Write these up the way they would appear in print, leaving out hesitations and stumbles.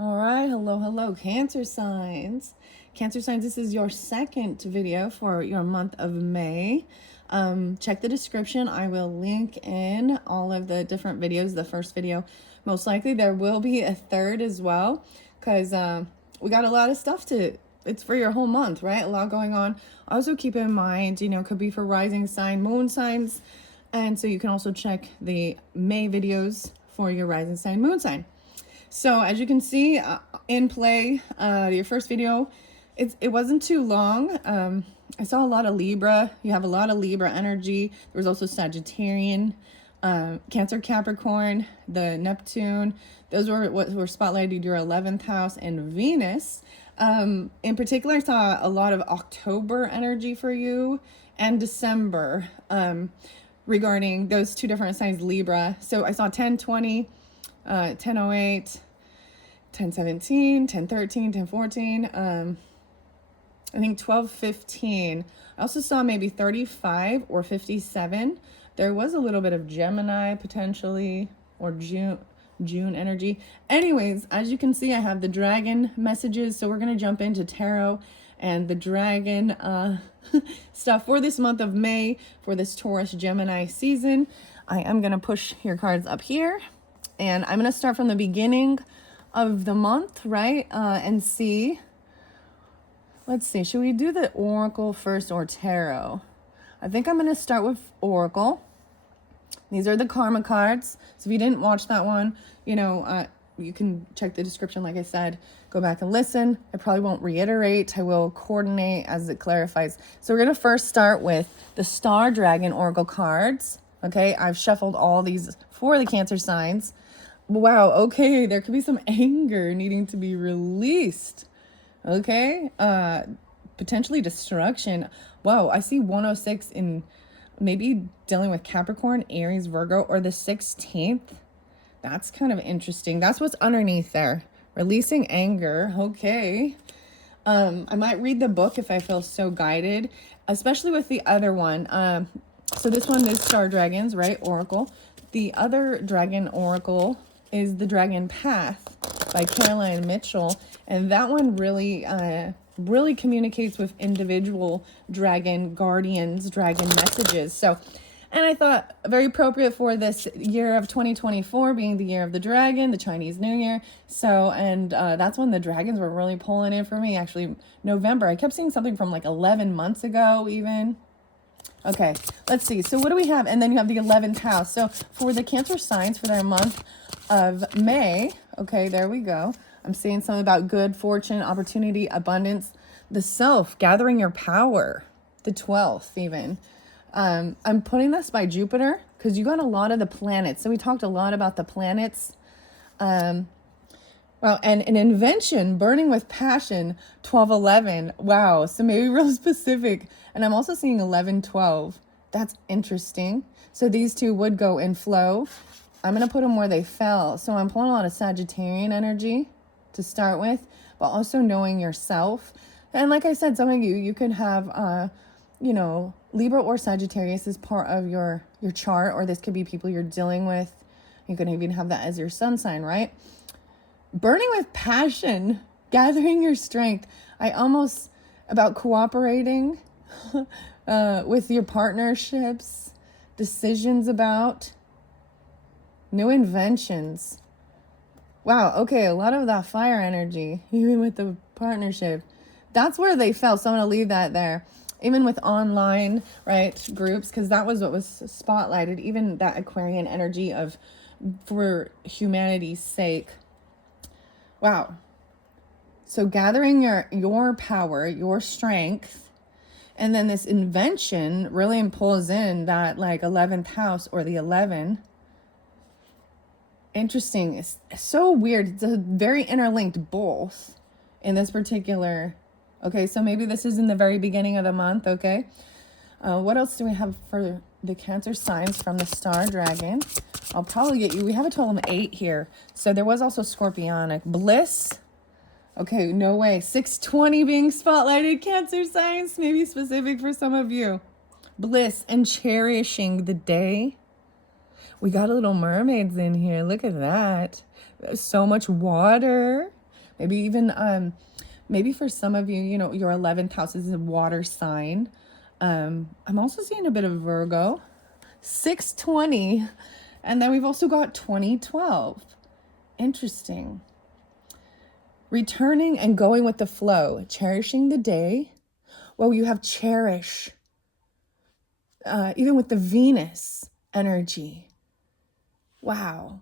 All right, hello, Cancer signs. Cancer signs, this is your second video for your month of May. Check the description. I will link in all of the different videos. The first video, most likely there will be a third as well, because we got a lot of stuff it's for your whole month, right? A lot going on. Also keep in mind, could be for rising sign, moon signs. And so you can also check the May videos for your rising sign, moon sign. So as you can see in play, your first video, it wasn't too long. I saw a lot of Libra. You have a lot of Libra energy. There was also Sagittarian, Cancer, Capricorn, the Neptune. Those were what were spotlighted your 11th house, and Venus. In particular, I saw a lot of October energy for you and December regarding those two different signs, Libra. So I saw 1020. 1008, 1017, 1013, 1014, I think 1215. I also saw maybe 35 or 57. There was a little bit of Gemini potentially, or June energy. Anyways, as you can see, I have the dragon messages, so we're going to jump into tarot and the dragon stuff for this month of May, for this Taurus Gemini season. I am going to push your cards up here. And I'm going to start from the beginning of the month, right? And see. Let's see. Should we do the Oracle first or Tarot? I think I'm going to start with Oracle. These are the Karma cards. So if you didn't watch that one, you can check the description, like I said. Go back and listen. I probably won't reiterate. I will coordinate as it clarifies. So we're going to first start with the Star Dragon Oracle cards. Okay, I've shuffled all these for the Cancer signs. Wow, okay, there could be some anger needing to be released. Okay, potentially destruction. Wow, I see 106 in maybe dealing with Capricorn, Aries, Virgo, or the 16th. That's kind of interesting. That's what's underneath there. Releasing anger, okay. I might read the book if I feel so guided, especially with the other one. So this one is Star Dragons, right? Oracle. The other dragon oracle is The Dragon Path by Caroline Mitchell. And that one really, really communicates with individual dragon guardians, dragon messages. So, and I thought very appropriate for this year of 2024 being the year of the dragon, the Chinese New Year. So, and that's when the dragons were really pulling in for me. Actually, November. I kept seeing something from like 11 months ago even. Okay, let's see. So what do we have? And then you have the 11th house. So for the Cancer signs for their month of May, okay, there we go. I'm seeing something about good fortune, opportunity, abundance, the self, gathering your power, the 12th even. I'm putting this by Jupiter because you got a lot of the planets. So we talked a lot about the planets. Wow, and an invention, burning with passion, 1211. Wow, so maybe real specific. And I'm also seeing 1112. That's interesting. So these two would go in flow. I'm going to put them where they fell. So I'm pulling a lot of Sagittarian energy to start with, but also knowing yourself. And like I said, some of you could have, Libra or Sagittarius is part of your chart, or this could be people you're dealing with. You could even have that as your sun sign, right? Burning with passion, gathering your strength. I almost about cooperating with your partnerships, decisions about new inventions. Wow, okay, a lot of that fire energy, even with the partnership. That's where they fell, so I'm going to leave that there. Even with online, right, groups, because that was what was spotlighted, even that Aquarian energy of for humanity's sake. Wow. So gathering your power, your strength, and then this invention really pulls in that like 11th house or the 11. Interesting. It's so weird. It's a very interlinked both in this particular. Okay, so maybe this is in the very beginning of the month, okay? What else do we have for the Cancer signs from the Star Dragon? I'll probably get you. We have a total of 8 here. So there was also Scorpionic. Bliss. Okay, no way. 620 being spotlighted. Cancer signs, maybe specific for some of you. Bliss and cherishing the day. We got little mermaids in here. Look at that. So much water. Maybe even, maybe for some of you, you know, your 11th house is a water sign. I'm also seeing a bit of Virgo, 620, and then we've also got 2012. Interesting. Returning and going with the flow, cherishing the day. Well, you have cherish, even with the Venus energy. Wow.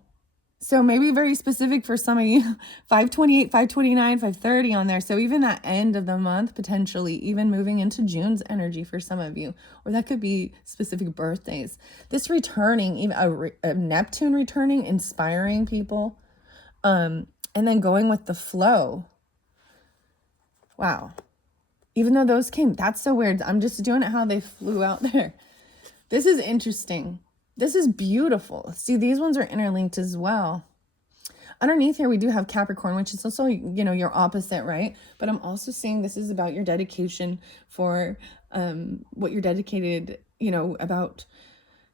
So maybe very specific for some of you, 528, 529, 530 on there. So even at end of the month, potentially even moving into June's energy for some of you, or that could be specific birthdays. This returning, even a Neptune returning, inspiring people, and then going with the flow. Wow. Even though those came, that's so weird. I'm just doing it how they flew out there. This is interesting. This is beautiful. See, these ones are interlinked as well. Underneath here, we do have Capricorn, which is also, you know, your opposite, right? But I'm also seeing this is about your dedication for what you're dedicated, you know, about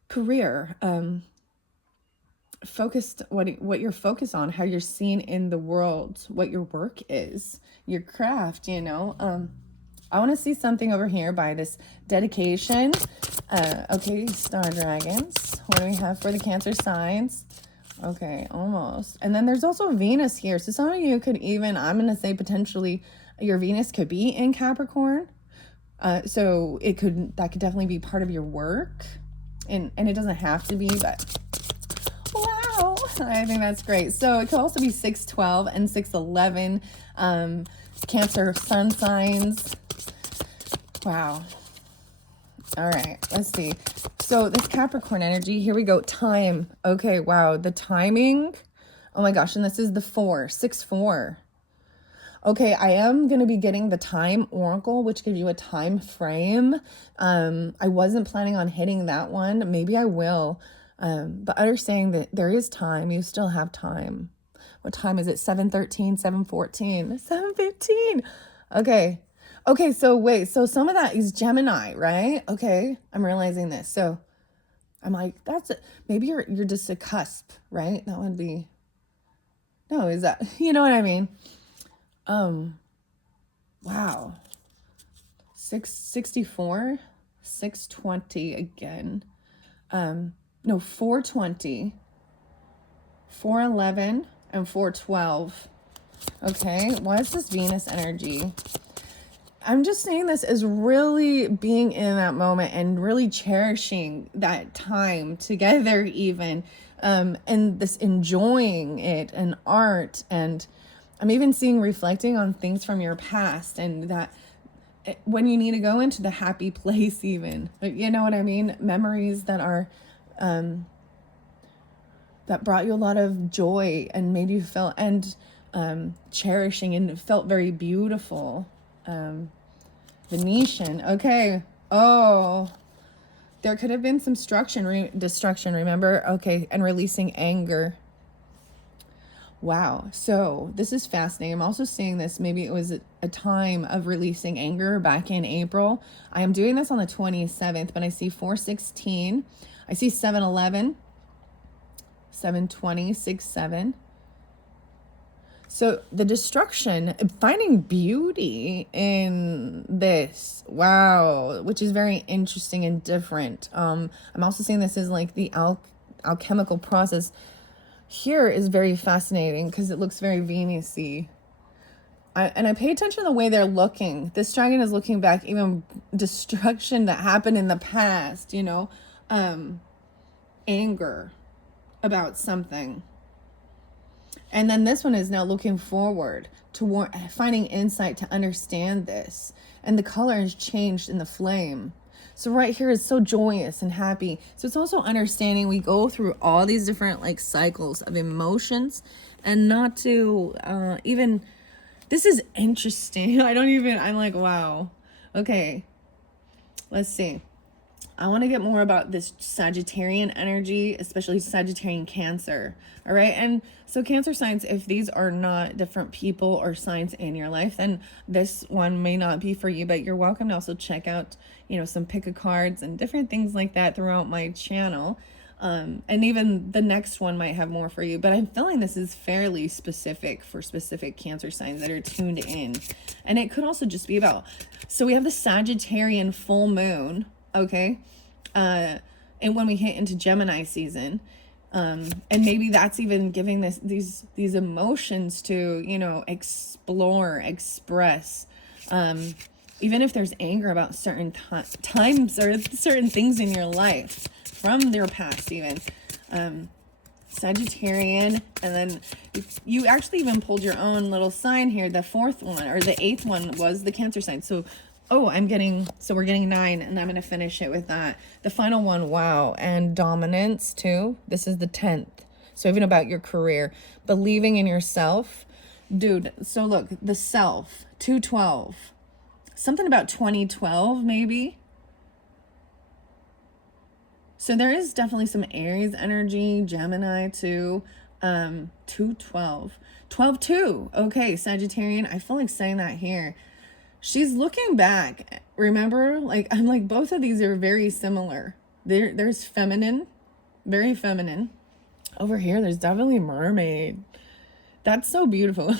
career, focused, what you're focused on, how you're seen in the world, what your work is, your craft, you know. I want to see something over here by this dedication. Okay, star dragons. What do we have for the Cancer signs? Okay, almost. And then there's also Venus here. So some of you could even, I'm going to say potentially your Venus could be in Capricorn. So that could definitely be part of your work. And it doesn't have to be, but wow, I think that's great. So it could also be 612 and 611 Cancer sun signs. Wow. All right, let's see. So this Capricorn energy, here we go. Time. Okay, wow. The timing. Oh my gosh. And this is the 6-4. Okay, I am going to be getting the time oracle, which gives you a time frame. I wasn't planning on hitting that one. Maybe I will. But understanding that there is time. You still have time. What time is it? 7:13, 7:14, 7:15. Okay. Okay, so wait, so some of that is Gemini, right? Okay, I'm realizing this. So I'm like, that's it. Maybe you're just a cusp, right? That would be, no, is that, you know what I mean? Wow. 664, 620 again. No, 420, 411, and 412. Okay, why is this Venus energy? I'm just saying this as really being in that moment and really cherishing that time together even, and this enjoying it and art. And I'm even seeing reflecting on things from your past, and that when you need to go into the happy place even, you know what I mean? Memories that are, that brought you a lot of joy and made you feel, and cherishing, and it felt very beautiful. Venetian. Okay. Oh, there could have been some destruction, remember? Okay. And releasing anger. Wow. So this is fascinating. I'm also seeing this. Maybe it was a time of releasing anger back in April. I am doing this on the 27th, but I see 416. I see 711, 720, 67. So the destruction, finding beauty in this, wow, which is very interesting and different. I'm also seeing this as like the alchemical process here is very fascinating because it looks very Venus-y. And I pay attention to the way they're looking. This dragon is looking back, even destruction that happened in the past, you know, anger about something. And then this one is now looking forward to finding insight to understand this. And the color has changed in the flame. So right here is so joyous and happy. So it's also understanding we go through all these different like cycles of emotions, and not to even, this is interesting. I'm like, wow. Okay, let's see. I want to get more about this Sagittarian energy, especially Sagittarian Cancer. All right. And so Cancer signs, if these are not different people or signs in your life, then this one may not be for you, but you're welcome to also check out, you know, some pick a cards and different things like that throughout my channel. And even the next one might have more for you, but I'm feeling this is fairly specific for specific Cancer signs that are tuned in. And it could also just be about, so we have the Sagittarian full moon, okay? And when we hit into Gemini season, and maybe that's even giving these emotions to, you know, explore, express, even if there's anger about certain times or certain things in your life from their past, even. Sagittarian, and then you actually even pulled your own little sign here. The fourth one, or the eighth one, was the Cancer sign. So we're getting 9, and I'm going to finish it with that. The final one, wow, and dominance too. This is the 10th. So even about your career, believing in yourself. Dude, so look, the self, 212. Something about 2012, maybe. So there is definitely some Aries energy, Gemini too. 212. 12-2. Okay, Sagittarian. I feel like saying that here. She's looking back. Remember? Like, I'm like, both of these are very similar. There's feminine. Very feminine. Over here, there's definitely mermaid. That's so beautiful.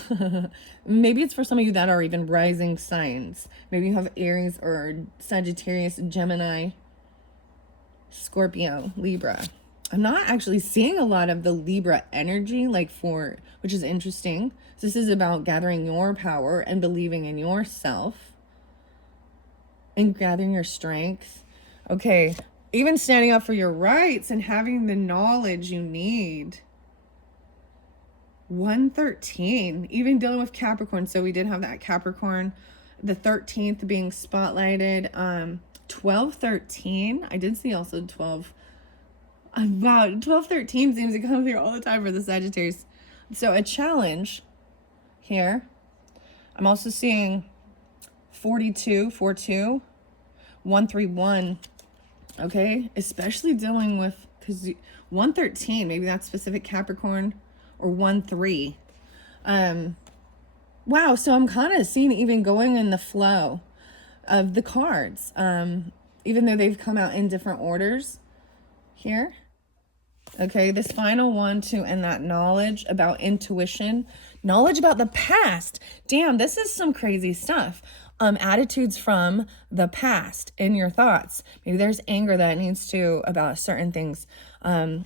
Maybe it's for some of you that are even rising signs. Maybe you have Aries or Sagittarius, Gemini, Scorpio, Libra. I'm not actually seeing a lot of the Libra energy, which is interesting. This is about gathering your power and believing in yourself and gathering your strength. Okay, even standing up for your rights and having the knowledge you need. 113, even dealing with Capricorn. So we did have that Capricorn, the 13th being spotlighted. 1213, I did see also 12. Wow, 1213 seems to come here all the time for the Sagittarius. So a challenge here. I'm also seeing 42, 42, 131. Okay, especially dealing with, because 113, maybe that's specific Capricorn, or 1-3. Wow, so I'm kind of seeing even going in the flow of the cards, even though they've come out in different orders here. Okay, this final one too, and that knowledge about intuition, knowledge about the past. Damn, this is some crazy stuff. Attitudes from the past in your thoughts. Maybe there's anger that needs to about certain things. And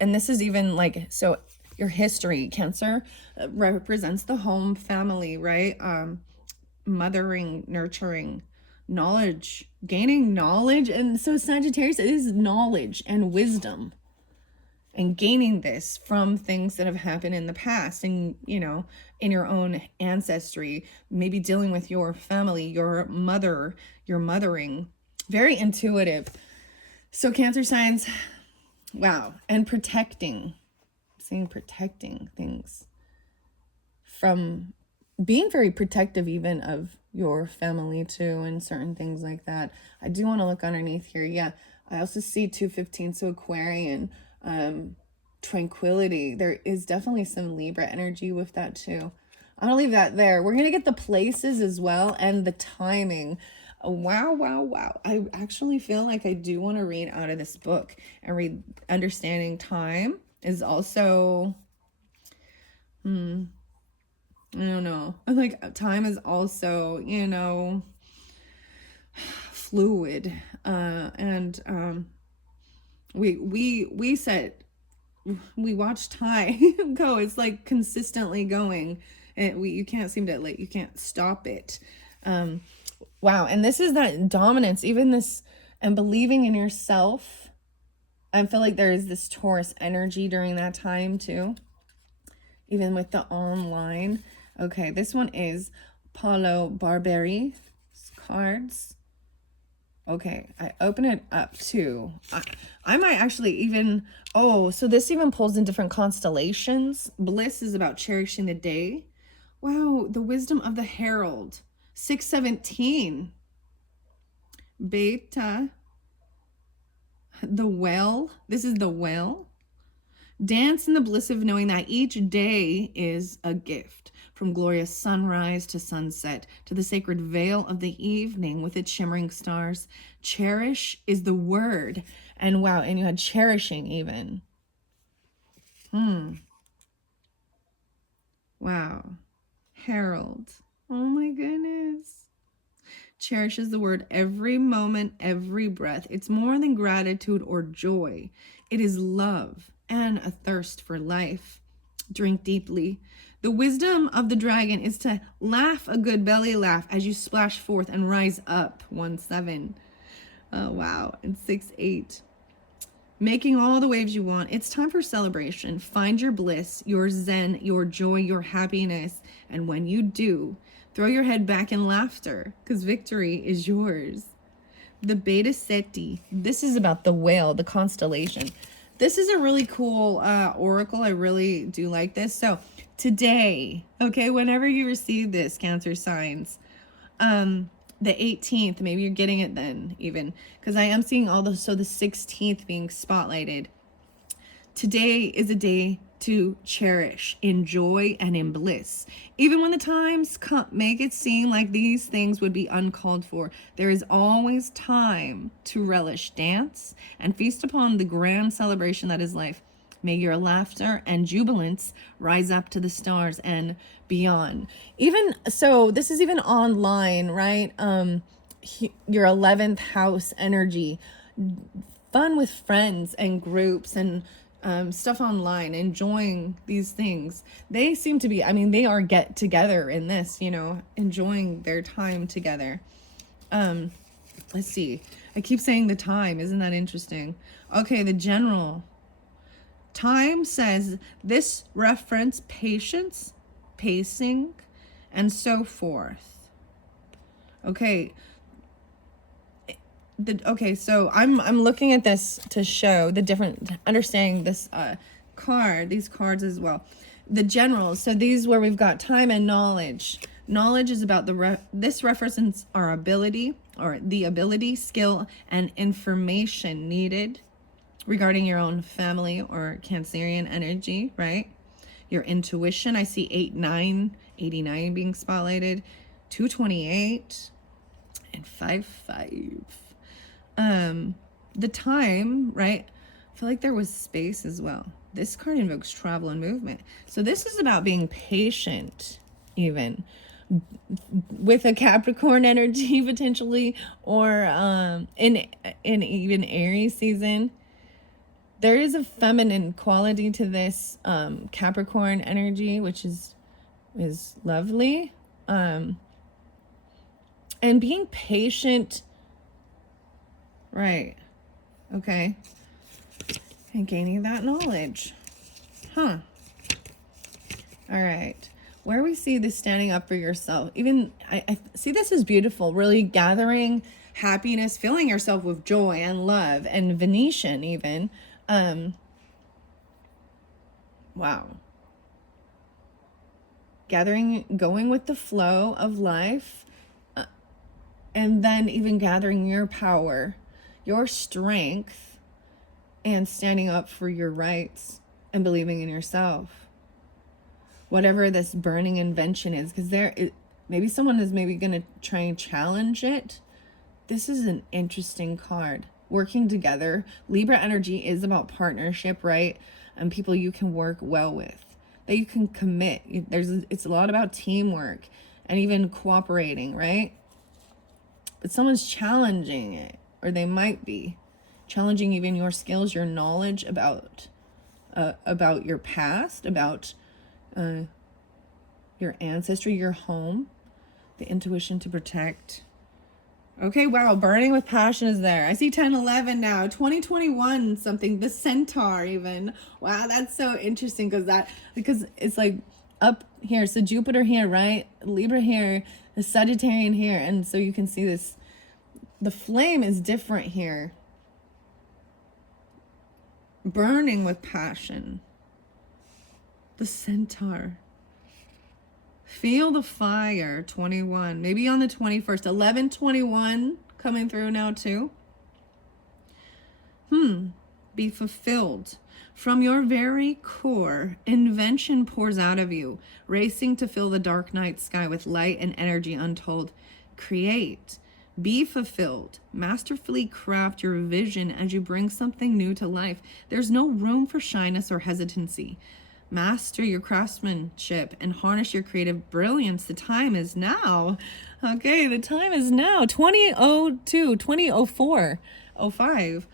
this is even like, so your history, Cancer, represents the home, family, right? Mothering, nurturing, knowledge, gaining knowledge. And so Sagittarius is knowledge and wisdom, and gaining this from things that have happened in the past, and, you know, in your own ancestry, maybe dealing with your family, your mother, your mothering. Very intuitive. So Cancer signs, wow. And protecting, saying protecting things, from being very protective even of your family too, and certain things like that. I do want to look underneath here. Yeah, I also see 215, so Aquarian, tranquility. There is definitely some Libra energy with that too. I'm gonna leave that there. We're gonna get the places as well, and the timing. Wow, wow, wow. I actually feel like I do want to read out of this book and read Understanding Time. Is also, I don't know. Like, time is also, you know, fluid. And we said, we watch time go. It's like consistently going, and you can't seem to, like, you can't stop it. Wow. And this is that dominance, even this, and believing in yourself. I feel like there is this Taurus energy during that time too, even with the online. Okay, this one is Paulo Barberi cards. Okay, I open it up too. I might actually even, so this even pulls in different constellations. Bliss is about cherishing the day. Wow, the wisdom of the herald. 617. Beta. The well. This is the well. Dance in the bliss of knowing that each day is a gift, from glorious sunrise to sunset, to the sacred veil of the evening with its shimmering stars. Cherish is the word. And wow, and you had cherishing even. Wow. Harold. Oh my goodness. Cherish is the word every moment, every breath. It's more than gratitude or joy. It is love and a thirst for life. Drink deeply. The wisdom of the dragon is to laugh a good belly laugh as you splash forth and rise up. 1-7. Oh, wow. And 6-8. Making all the waves you want. It's time for celebration. Find your bliss, your zen, your joy, your happiness. And when you do, throw your head back in laughter, because victory is yours. The Beta Seti. This is about the whale, the constellation. This is a really cool oracle. I really do like this. So today, okay, whenever you receive this, Cancer signs, the 18th, maybe you're getting it then even, because I am seeing all the, so the 16th being spotlighted. Today is a day to cherish, enjoy, and in bliss. Even when the times make it seem like these things would be uncalled for, there is always time to relish, dance, and feast upon the grand celebration that is life. May your laughter and jubilance rise up to the stars and beyond. Even so, this is even online, right? Your 11th house energy, fun with friends and groups and stuff online, enjoying these things. They seem to be, I mean, they are get together in this, you know, enjoying their time together. Let's see. I keep saying the time. Isn't that interesting? Okay, the general. Time says this reference patience, pacing, and so forth. Okay. Okay, so I'm looking at this to show the different, understanding this card, these cards as well. The generals, so these where we've got time and knowledge. Knowledge is about this represents our ability, or the ability, skill, and information needed regarding your own family or Cancerian energy, right? Your intuition. I see 8-9, 89 being spotlighted, 228, and 5-5. The time, right? I feel like there was space as well. This card invokes travel and movement. So this is about being patient, even with a Capricorn energy potentially, or in even Aries season. There is a feminine quality to this Capricorn energy, which is lovely. And being patient, right? Okay. And gaining that knowledge. Huh. All right. Where we see this standing up for yourself, even I see this as beautiful, really gathering happiness, filling yourself with joy and love, and Venetian even. Wow. Gathering, going with the flow of life, and then even gathering your power, your strength, and standing up for your rights and believing in yourself. Whatever this burning invention is, because maybe someone is maybe going to try and challenge it. This is an interesting card. Working together. Libra energy is about partnership, right? And people you can work well with, that you can commit. It's a lot about teamwork and even cooperating, right? But someone's challenging it, or they might be challenging even your skills, your knowledge about your past, about your ancestry, your home, the intuition to protect. Okay, wow, burning with passion is there. I see 10-11 now, 2021 something, the centaur even. Wow, that's so interesting because it's like up here, so Jupiter here, right? Libra here, the Sagittarian here, and so you can see this, the flame is different here. Burning with passion. The centaur. Feel the fire, 21. Maybe on the 21st. 11-21 coming through now too. Be fulfilled. From your very core, invention pours out of you, racing to fill the dark night sky with light and energy untold. Create. Be fulfilled. Masterfully craft your vision as you bring something new to life. There's no room for shyness or hesitancy. Master your craftsmanship and harness your creative brilliance. The time is now. Okay, the time is now. 2002, 2004, 05.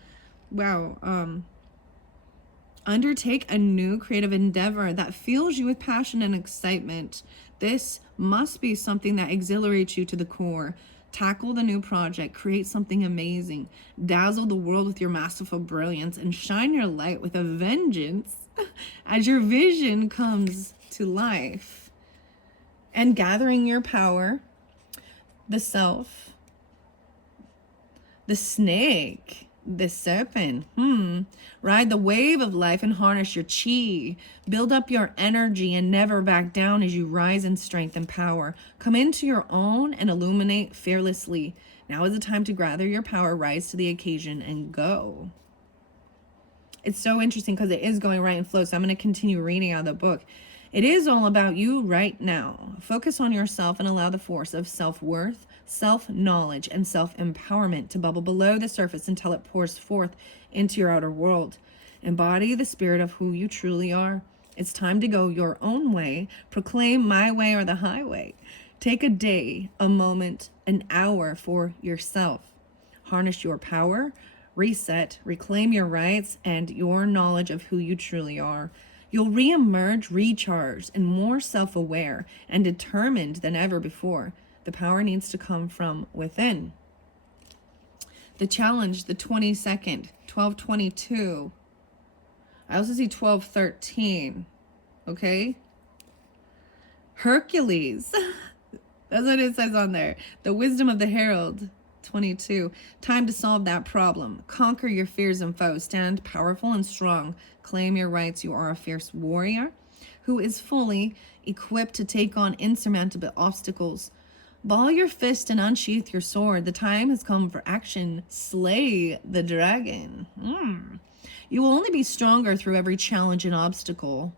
Wow. Undertake a new creative endeavor that fills you with passion and excitement. This must be something that exhilarates you to the core. Tackle the new project, create something amazing, dazzle the world with your masterful brilliance, and shine your light with a vengeance as your vision comes to life. And gathering your power, the self, the snake, the serpent. Ride the wave of life and harness your chi. Build up your energy and never back down as you rise in strength and power. Come into your own and illuminate fearlessly. Now is the time to gather your power, rise to the occasion, and go. It's so interesting because it is going right and flow. So I'm going to continue reading out of the book. It is all about you right now. Focus on yourself and allow the force of self-worth, self-knowledge, and self-empowerment to bubble below the surface until it pours forth into your outer world. Embody the spirit of who you truly are. It's time to go your own way. Proclaim my way or the highway. Take a day, a moment, an hour for yourself. Harness your power, reset, reclaim your rights, and your knowledge of who you truly are. You'll reemerge recharged and more self-aware and determined than ever before. The power needs to come from within. The challenge, the 22nd, 12/22. I also see 12/13. Okay? Hercules. That's what it says on there. The wisdom of the herald. 22. Time to solve that problem. Conquer your fears and foes. Stand powerful and strong. Claim your rights. You are a fierce warrior who is fully equipped to take on insurmountable obstacles. Ball your fist and unsheath your sword. The time has come for action. Slay the dragon. You will only be stronger through every challenge and obstacle.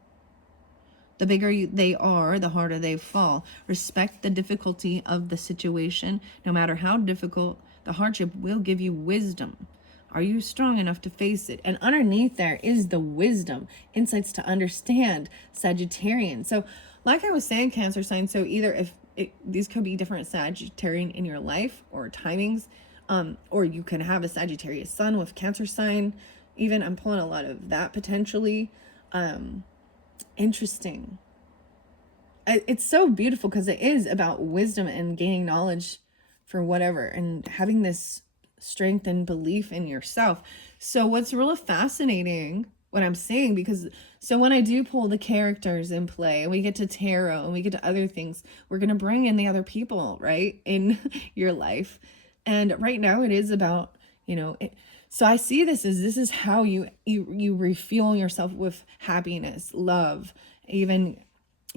The bigger they are, the harder they fall. Respect the difficulty of the situation. No matter how difficult, the hardship will give you wisdom. Are you strong enough to face it? And underneath there is the wisdom, insights to understand, Sagittarian. So like I was saying, Cancer sign, so either if these could be different Sagittarian in your life or timings, or you can have a Sagittarius sun with Cancer sign. Even I'm pulling a lot of that potentially. Interesting. It's so beautiful because it is about wisdom and gaining knowledge for whatever and having this strength and belief in yourself. So what's really fascinating, what I'm saying, because so when I do pull the characters in play and we get to tarot and we get to other things, we're going to bring in the other people, right, in your life. And right now it is about, so I see this is how you refuel yourself with happiness, love, even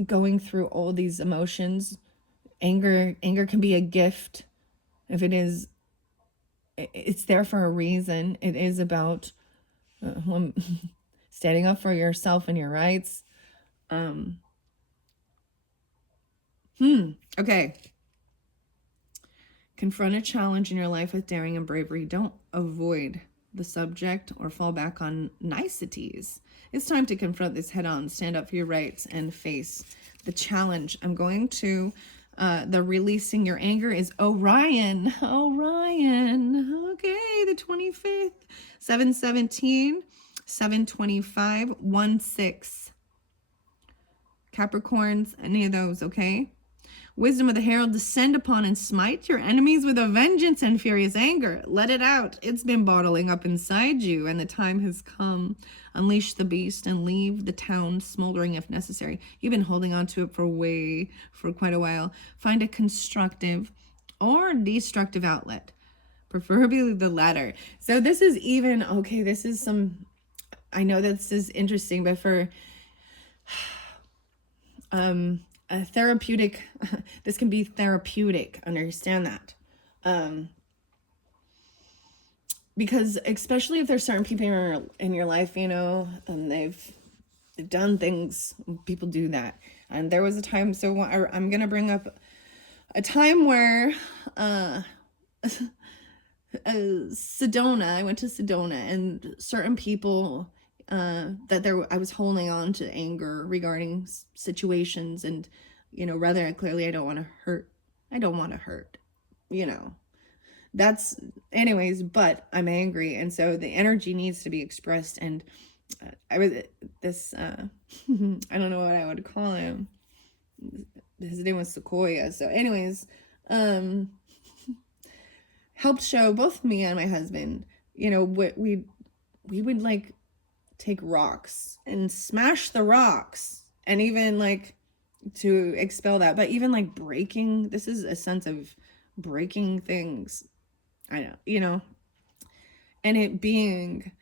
going through all these emotions. Anger can be a gift. If it is, it's there for a reason. It is about standing up for yourself and your rights. Okay. Confront a challenge in your life with daring and bravery. Don't avoid the subject or fall back on niceties. It's time to confront this head on, stand up for your rights, and face the challenge. I'm going to, the releasing your anger is Orion. Orion. Okay, the 25th, 7/17, 7/25, 1/6. Capricorns, any of those, okay? Wisdom of the herald, descend upon and smite your enemies with a vengeance and furious anger. Let it out. It's been bottling up inside you, and the time has come. Unleash the beast and leave the town smoldering if necessary. You've been holding on to it for quite a while. Find a constructive or destructive outlet, preferably the latter. So this is even, okay, this is some, I know this is interesting, but for a therapeutic, this can be therapeutic, understand that. because especially if there's certain people in your life, you know, and they've done things, people do that. And there was a time, so I'm going to bring up a time where, Sedona, I went to Sedona, and certain people, I was holding on to anger regarding situations, and, you know, rather clearly, I don't want to hurt, you know, that's anyways, but I'm angry. And so the energy needs to be expressed. And I was this, I don't know what I would call him. His name was Sequoia. So anyways, helped show both me and my husband, you know, what we would like take rocks and smash the rocks, and even like to expel that, but even like breaking, this is a sense of breaking things. I know, you know, and it being,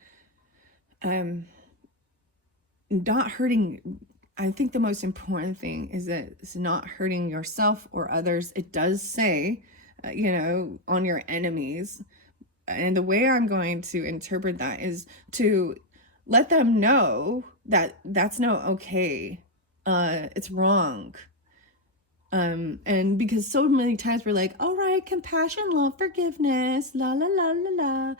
not hurting. I think the most important thing is that it's not hurting yourself or others. It does say, you know, on your enemies. And the way I'm going to interpret that is to let them know that that's not okay. It's wrong. And because so many times we're like, all right, compassion, love, forgiveness, la la la la la,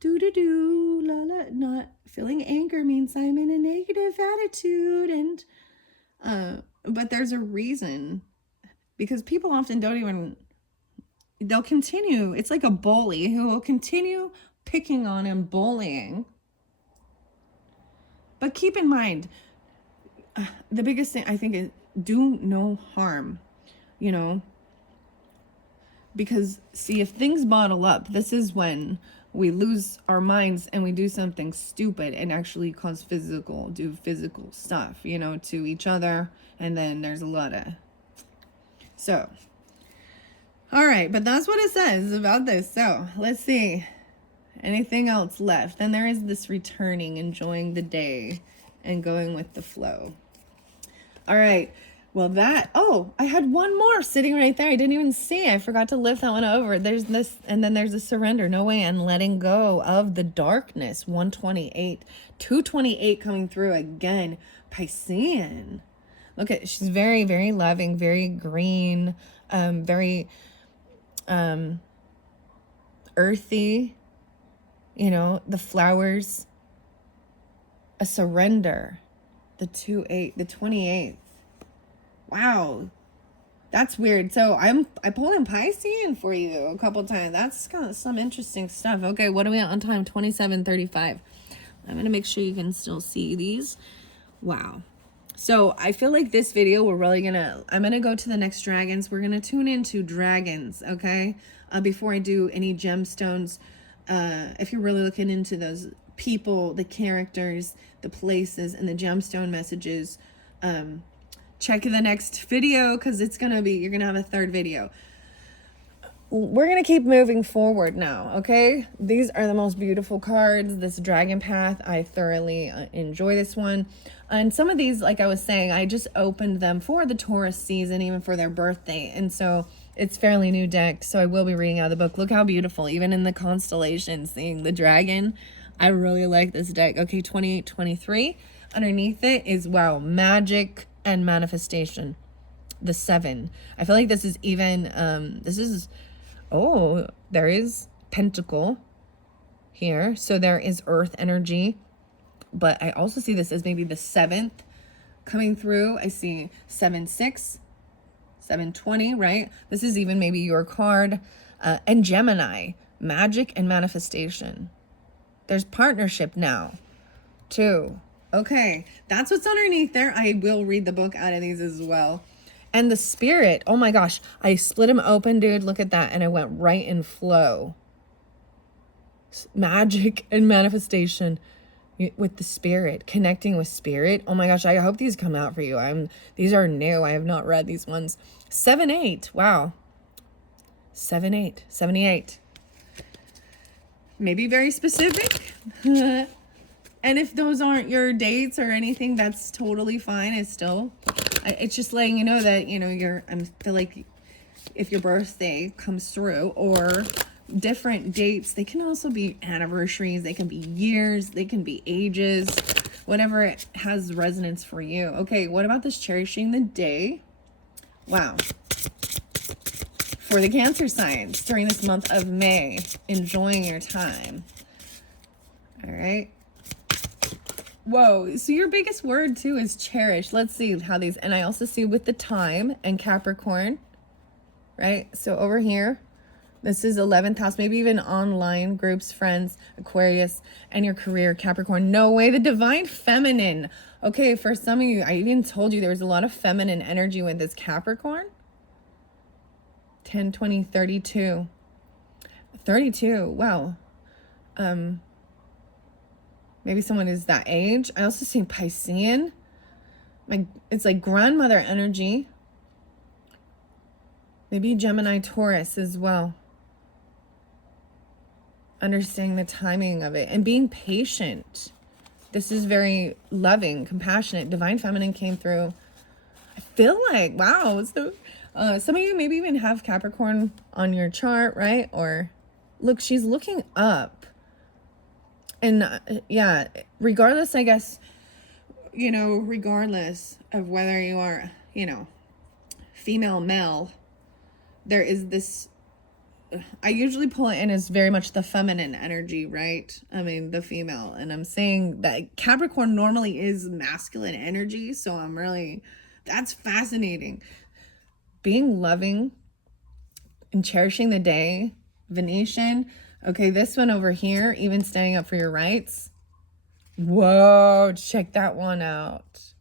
do do do, la la. Not feeling anger means I'm in a negative attitude, and but there's a reason, because people often don't even. They'll continue. It's like a bully who will continue picking on and bullying. But keep in mind, the biggest thing I think is do no harm. You know, because see, if things bottle up, this is when we lose our minds and we do something stupid and actually do physical stuff, you know, to each other. And then there's a lot of, so, all right, but that's what it says about this. So let's see, anything else left? Then there is this returning, enjoying the day and going with the flow. All right. Well, I had one more sitting right there. I didn't even see. I forgot to lift that one over. There's this, and then there's a surrender, no way, and letting go of the darkness. 128, 228 coming through again. Piscean. Look at, she's very, very loving, very green, very earthy. You know, the flowers. A surrender. The 2-8, the 28th. Wow, that's weird. So I pulled in Piscean for you a couple times. That's kind of some interesting stuff. Okay, what are we at on time? 27:35. I'm gonna make sure you can still see these. Wow. So I feel like this video, I'm gonna go to the next dragons. We're gonna tune into dragons, okay? Before I do any gemstones, if you're really looking into those people, the characters, the places, and the gemstone messages, check the next video, because you're gonna have a third video. We're gonna keep moving forward now, okay? These are the most beautiful cards. This dragon path, I thoroughly enjoy this one. And some of these, like I was saying, I just opened them for the Taurus season, even for their birthday, and so it's fairly new deck. So I will be reading out the book. Look how beautiful, even in the constellations, seeing the dragon. I really like this deck. Okay, 28-23. Underneath it is, wow, magic and manifestation. The 7. I feel like this is even, there is pentacle here. So there is earth energy. But I also see this as maybe the 7th coming through. I see 7-6, 7-20, right? This is even maybe your card. And Gemini, magic and manifestation. There's partnership now, too. Okay, that's what's underneath there. I will read the book out of these as well. And the spirit, oh my gosh, I split them open, dude. Look at that. And I went right in flow. Magic and manifestation with the spirit, connecting with spirit. Oh my gosh, I hope these come out for you. These are new. I have not read these ones. 7-8, wow. 7-8, 78. Maybe very specific. And if those aren't your dates or anything, that's totally fine. It's just letting you know that, you know, I feel like if your birthday comes through, or different dates. They can also be anniversaries. They can be years. They can be ages. Whatever it has resonance for you. Okay, what about this cherishing the day? Wow. For the Cancer signs during this month of May, enjoying your time. All right. Whoa. So your biggest word too is cherish. Let's see how these, and I also see with the time and Capricorn, right? So over here, this is 11th house, maybe even online groups, friends, Aquarius, and your career, Capricorn. No way, the divine feminine. Okay, for some of you, I even told you there was a lot of feminine energy with this Capricorn. 10, 20, 32. 32, wow. Maybe someone is that age. I also see Piscean. It's like grandmother energy. Maybe Gemini, Taurus as well. Understanding the timing of it and being patient. This is very loving, compassionate. Divine feminine came through. I feel like, wow. So, some of you maybe even have Capricorn on your chart, right? Or look, she's looking up. And yeah, regardless, I guess, regardless of whether you are, female, male, there is this, I usually pull it in as very much the feminine energy, right? I mean, the female. And I'm saying that Capricorn normally is masculine energy. So that's fascinating. Being loving and cherishing the day, Venetian. Okay, this one over here, even standing up for your rights. Whoa, check that one out.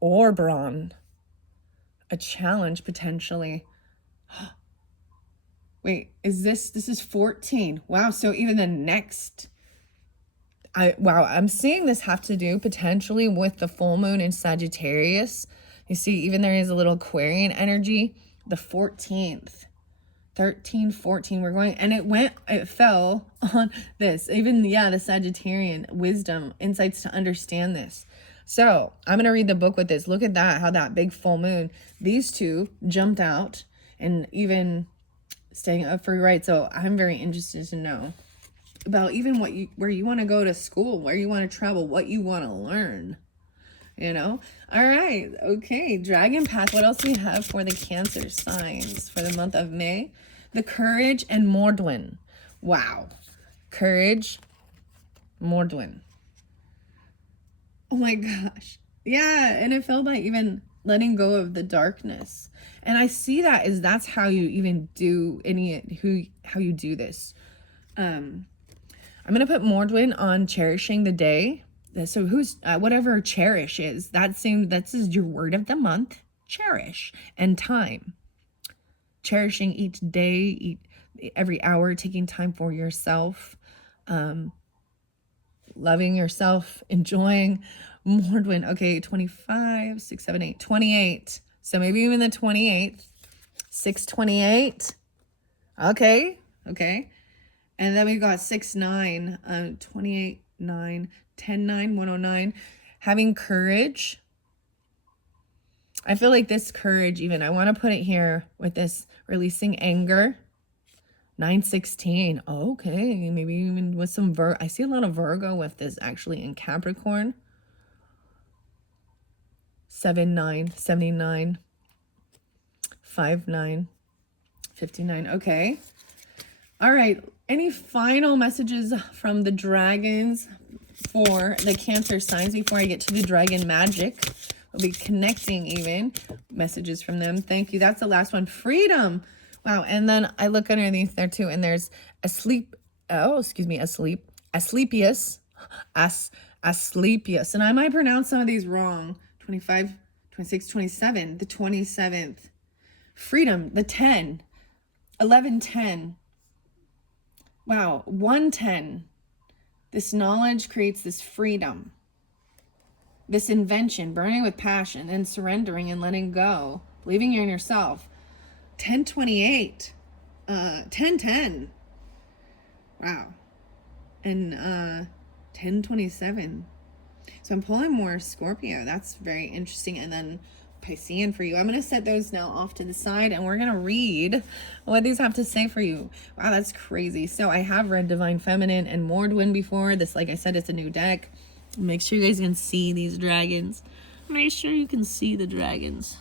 Oberon. A challenge, potentially. Wait, this is 14. Wow, so even the next... I'm seeing this have to do potentially with the full moon in Sagittarius. You see, even there is a little Aquarian energy. The 14th. 13, 14, we're going, and it fell on this, even, the Sagittarian wisdom, insights to understand this. So I'm going to read the book with this. Look at that, how that big full moon, these two jumped out and even staying up for your right. So I'm very interested to know about even where you want to go to school, where you want to travel, what you want to learn. All right. Okay. Dragon path. What else do we have for the Cancer signs for the month of May? The Courage and Mordwin. Wow. Courage, Mordwin. Oh my gosh. Yeah. And it felt like even letting go of the darkness. And I see that as that's how you even do how you do this. I'm going to put Mordwin on cherishing the day. So who's whatever cherish is, that's your word of the month, cherish, and time. Cherishing each day, every hour, taking time for yourself, loving yourself, enjoying. Mordwin, okay, 25, 6, 7, 8, 28. So maybe even the 28th, 628. Okay. And then we got 6, 9, 28, 9, 10, 9, 109. Having courage. I feel like this courage, even, I want to put it here with this releasing anger. 916. Okay, maybe even with some I see a lot of Virgo with this actually in Capricorn. 79, 79, 59, 59. Okay. All right. Any final messages from the dragons for the Cancer signs before I get to the dragon magic? We'll be connecting even messages from them. Thank you. That's the last one. Freedom. Wow. And then I look underneath there too, and there's Asclepius. And I might pronounce some of these wrong. 25, 26, 27, the 27th. Freedom, the 10, 11, 10. Wow, 110. This knowledge creates this freedom. This invention, burning with passion and surrendering and letting go, believing in yourself. 1028, 1010. Wow. And 1027. So I'm pulling more Scorpio. That's very interesting. And then Piscean for you. I'm going to set those now off to the side, and we're going to read what these have to say for you. Wow, that's crazy. So I have read Divine Feminine and Mordwin before. This, like I said, it's a new deck. Make sure you guys can see these dragons. Make sure you can see the dragons.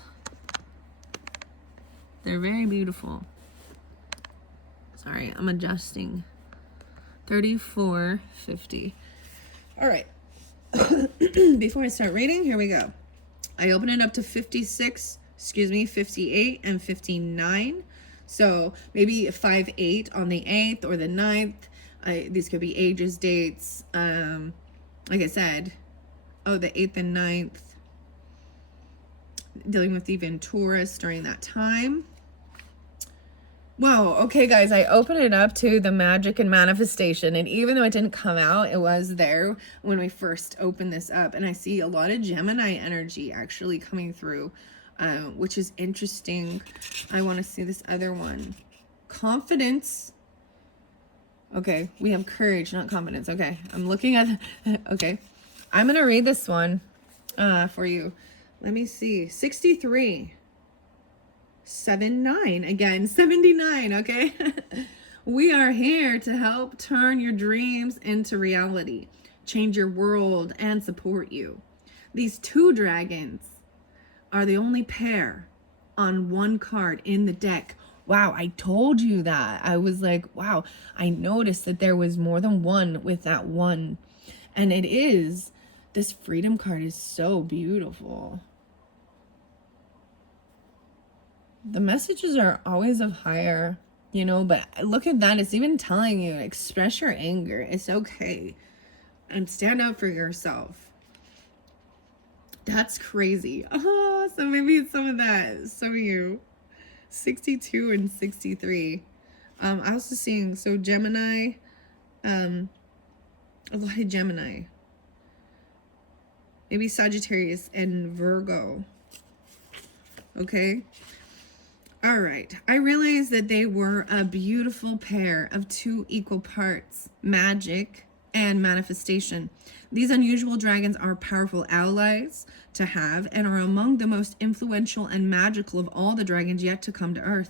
They're very beautiful. Sorry, I'm adjusting. 34.50. All right. Before I start reading, here we go. I open it up to 58 and 59. So maybe 5-8 on the 8th or the 9th. These could be ages, dates. Like I said, the 8th and 9th. Dealing with even Taurus during that time. Wow, okay guys, I opened it up to the magic and manifestation, and even though it didn't come out, it was there when we first opened this up, and I see a lot of Gemini energy actually coming through, which is interesting. I want to see this other one. Confidence. Okay, we have courage, not confidence. Okay, I'm looking at, okay. I'm going to read this one for you. Let me see. 63. 79 again, 79. Okay. We are here to help turn your dreams into reality, change your world, and support you. These two dragons are the only pair on one card in the deck. Wow, I told you that. I was like, wow, I noticed that there was more than one with that one. And it is, this freedom card is so beautiful. The messages are always of higher, you know, but look at that. It's even telling you, express your anger. It's okay. And stand up for yourself. That's crazy. Oh, so maybe it's some of that. Some of you. 62 and 63. I was just seeing, so Gemini, a lot of Gemini. Maybe Sagittarius and Virgo. Okay. All right. I realized that they were a beautiful pair of two equal parts, magic and manifestation. These unusual dragons are powerful allies to have and are among the most influential and magical of all the dragons yet to come to Earth.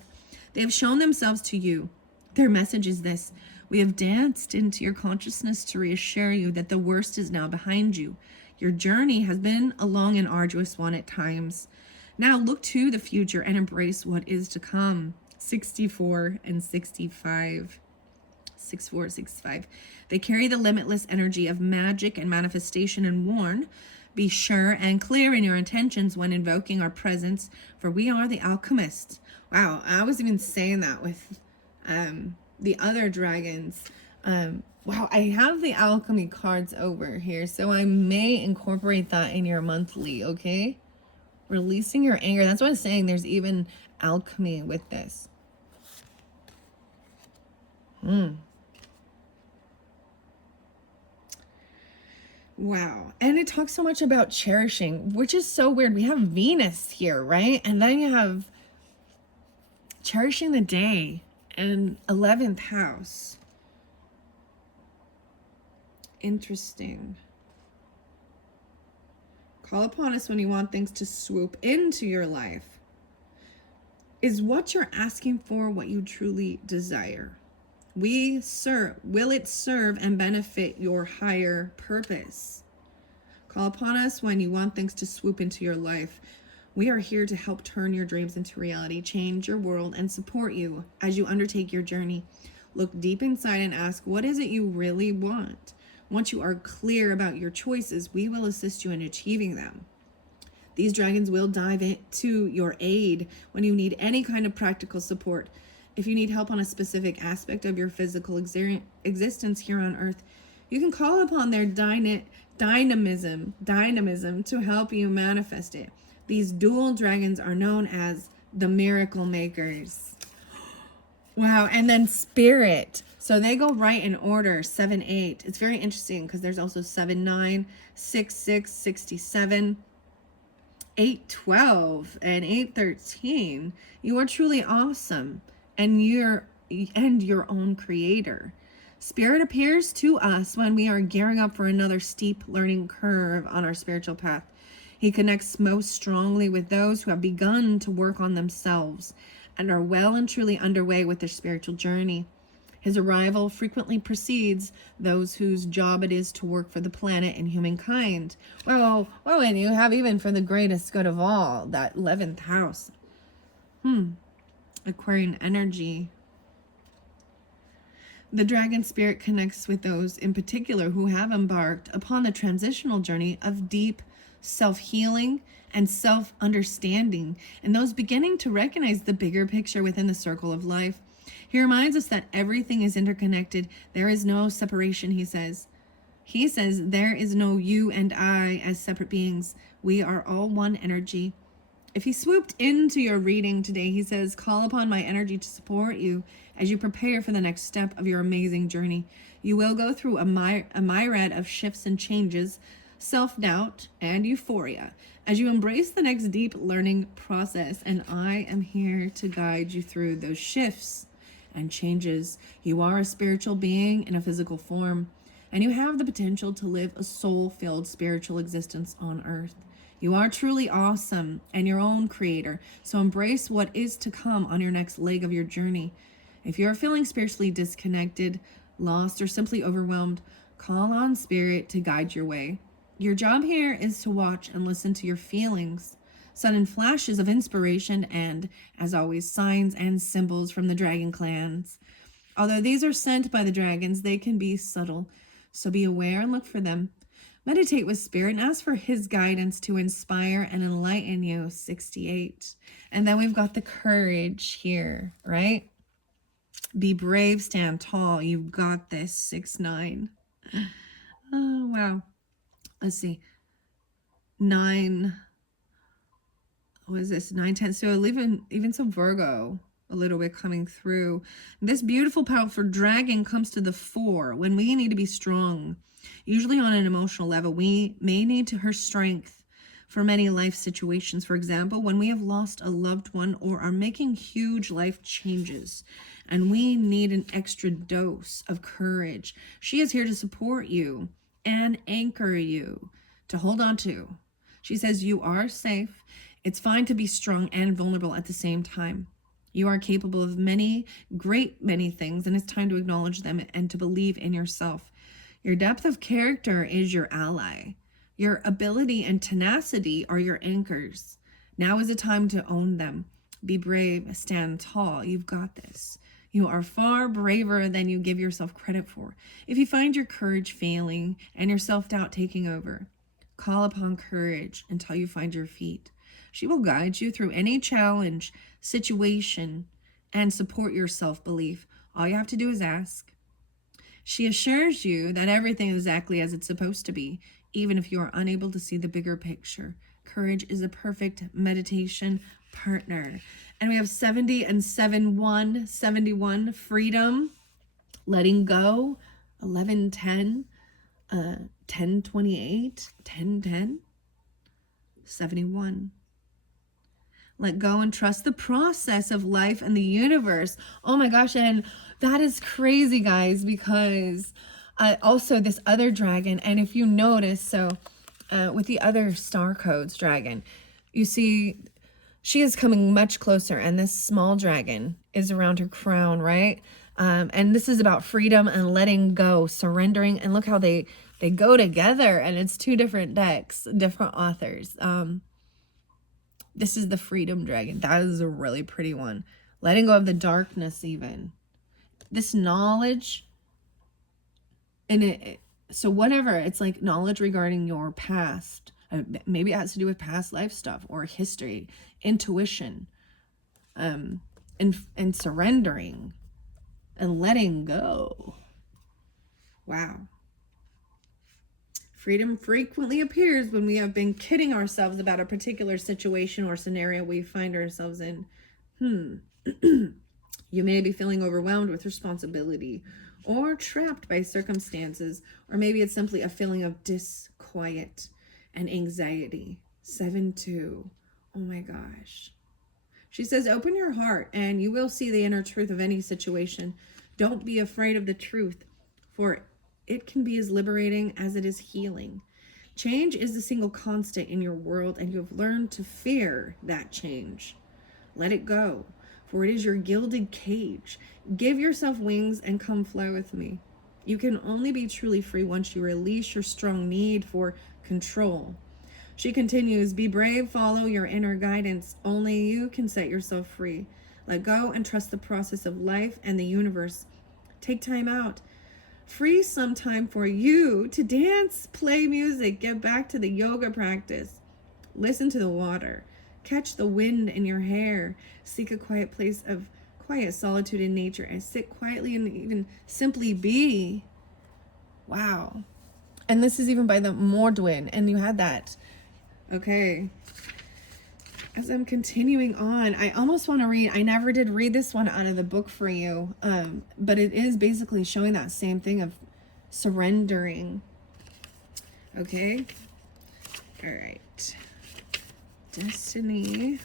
They have shown themselves to you. Their message is this: we have danced into your consciousness to reassure you that the worst is now behind you. Your journey has been a long and arduous one at times. Now look to the future and embrace what is to come. 64 and 65. 64, 65. They carry the limitless energy of magic and manifestation and warn. Be sure and clear in your intentions when invoking our presence, for we are the alchemists. Wow, I was even saying that with the other dragons. Wow, I have the alchemy cards over here, so I may incorporate that in your monthly, okay? Releasing your anger. That's what I'm saying. There's even alchemy with this. Wow. And it talks so much about cherishing, which is so weird. We have Venus here, right? And then you have cherishing the day and 11th house. Interesting. Call upon us when you want things to swoop into your life. Is what you're asking for what you truly desire? Will it serve and benefit your higher purpose? Call upon us when you want things to swoop into your life. We are here to help turn your dreams into reality, change your world, and support you as you undertake your journey. Look deep inside and ask, what is it you really want? Once you are clear about your choices, we will assist you in achieving them. These dragons will dive into your aid when you need any kind of practical support. If you need help on a specific aspect of your physical existence here on Earth, you can call upon their dynamism to help you manifest it. These dual dragons are known as the miracle makers. Wow, and then spirit. So they go right in order, 7, 8. It's very interesting because there's also 7, 9, 6, 6, 67, 8, 12, and 8, 13. You are truly awesome, and you're your own creator. Spirit appears to us when we are gearing up for another steep learning curve on our spiritual path. He connects most strongly with those who have begun to work on themselves and are well and truly underway with their spiritual journey. His arrival frequently precedes those whose job it is to work for the planet and humankind. Well, and you have even for the greatest good of all, that 11th house. Aquarian energy. The dragon spirit connects with those in particular who have embarked upon the transitional journey of deep self-healing and self-understanding, and those beginning to recognize the bigger picture within the circle of life. He reminds us that everything is interconnected. There is no separation, he says. He says there is no you and I as separate beings. We are all one energy. If he swooped into your reading today, he says, call upon my energy to support you as you prepare for the next step of your amazing journey. You will go through a myriad of shifts and changes, self-doubt, and euphoria as you embrace the next deep learning process. And I am here to guide you through those shifts and changes. You are a spiritual being in a physical form, and you have the potential to live a soul-filled spiritual existence on earth. You are truly awesome and your own creator, so embrace what is to come on your next leg of your journey. If you're feeling spiritually disconnected, lost, or simply overwhelmed, call on Spirit to guide your way. Your job here is to watch and listen to your feelings, sudden flashes of inspiration, and, as always, signs and symbols from the dragon clans. Although these are sent by the dragons, they can be subtle, so be aware and look for them. Meditate with Spirit and ask for his guidance to inspire and enlighten you, 68. And then we've got the courage here, right? Be brave, stand tall. You've got this, 69. Oh, wow. Let's see. 9. What is this? 9, 10. So even some Virgo a little bit coming through. This beautiful, powerful dragon comes to the fore when we need to be strong. Usually on an emotional level, we may need to her strength for many life situations. For example, when we have lost a loved one or are making huge life changes and we need an extra dose of courage, she is here to support you and anchor you to hold on to. She says you are safe. It's fine to be strong and vulnerable at the same time. You are capable of many things, and it's time to acknowledge them and to believe in yourself. Your depth of character is your ally. Your ability and tenacity are your anchors. Now is the time to own them. Be brave, stand tall. You've got this. You are far braver than you give yourself credit for. If you find your courage failing and your self-doubt taking over, call upon courage until you find your feet. She will guide you through any challenge, situation, and support your self-belief. All you have to do is ask. She assures you that everything is exactly as it's supposed to be, even if you are unable to see the bigger picture. Courage is a perfect meditation partner. And we have 70 and 71, freedom, letting go, 11:10, 10:28, 10:10, 71. Let go and trust the process of life and the universe. Oh my gosh, and that is crazy, guys, because also this other dragon, and if you notice, so with the other star codes dragon, you see she is coming much closer, and this small dragon is around her crown, right? And this is about freedom and letting go, surrendering, and look how they go together, and it's two different decks, different authors. This is the Freedom Dragon. That is a really pretty one. Letting go of the darkness even. This knowledge, and so whatever, it's like knowledge regarding your past. Maybe it has to do with past life stuff or history, intuition, and surrendering and letting go. Wow. Freedom frequently appears when we have been kidding ourselves about a particular situation or scenario we find ourselves in. You may be feeling overwhelmed with responsibility or trapped by circumstances, or maybe it's simply a feeling of disquiet and anxiety. 7-2. Oh my gosh. She says, open your heart and you will see the inner truth of any situation. Don't be afraid of the truth, for it can be as liberating as it is healing. Change is the single constant in your world, and you have learned to fear that change. Let it go, for it is your gilded cage. Give yourself wings and come fly with me. You can only be truly free once you release your strong need for control. She continues, be brave, follow your inner guidance. Only you can set yourself free. Let go and trust the process of life and the universe. Take time out. Free some time for you to dance, play music, get back to the yoga practice. Listen to the water. Catch the wind in your hair. Seek a quiet place of quiet solitude in nature and sit quietly and even simply be. Wow. And this is even by the Mordwin, and you had that. Okay. As I'm continuing on, I almost want to read, I never did read this one out of the book for you, but it is basically showing that same thing of surrendering. Okay. All right. Destiny.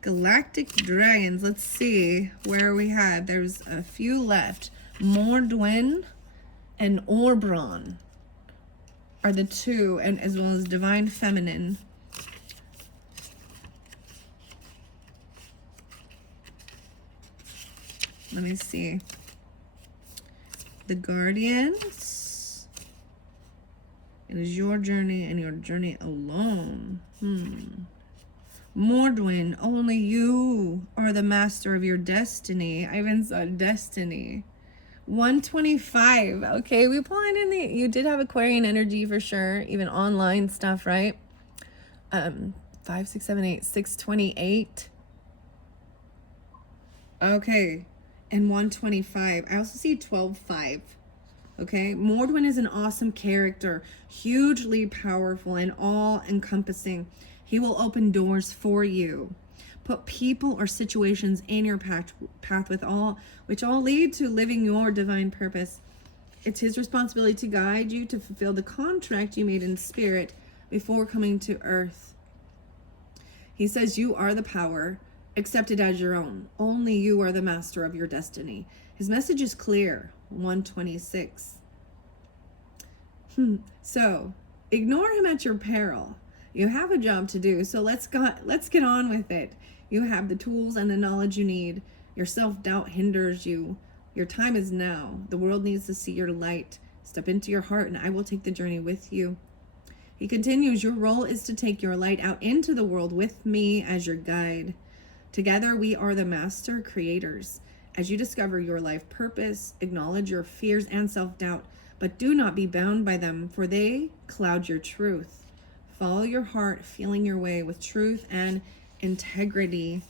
Galactic Dragons. Let's see where we had. There's a few left. Mordwin and Orbron are the two, and as well as Divine Feminine. Let me see. The Guardians. It is your journey and your journey alone. Mordwin, only you are the master of your destiny. I even saw destiny. 125. Okay, we pulling in the, you did have Aquarian energy for sure, even online stuff, right? 5, 6, 7, 8, 628. Okay, and 125. I also see 12-5. Okay, Mordwin is an awesome character, hugely powerful and all-encompassing. He will open doors for you. Put people or situations in your path which all lead to living your divine purpose. It's his responsibility to guide you to fulfill the contract you made in spirit before coming to earth. He says you are the power, accept it as your own. Only you are the master of your destiny. His message is clear. 126. So, ignore him at your peril. You have a job to do, so let's get on with it. You have the tools and the knowledge you need. Your self-doubt hinders you. Your time is now. The world needs to see your light. Step into your heart and I will take the journey with you. He continues, your role is to take your light out into the world with me as your guide. Together we are the master creators. As you discover your life purpose, acknowledge your fears and self-doubt, but do not be bound by them, for they cloud your truth. Follow your heart, feeling your way with truth and integrity.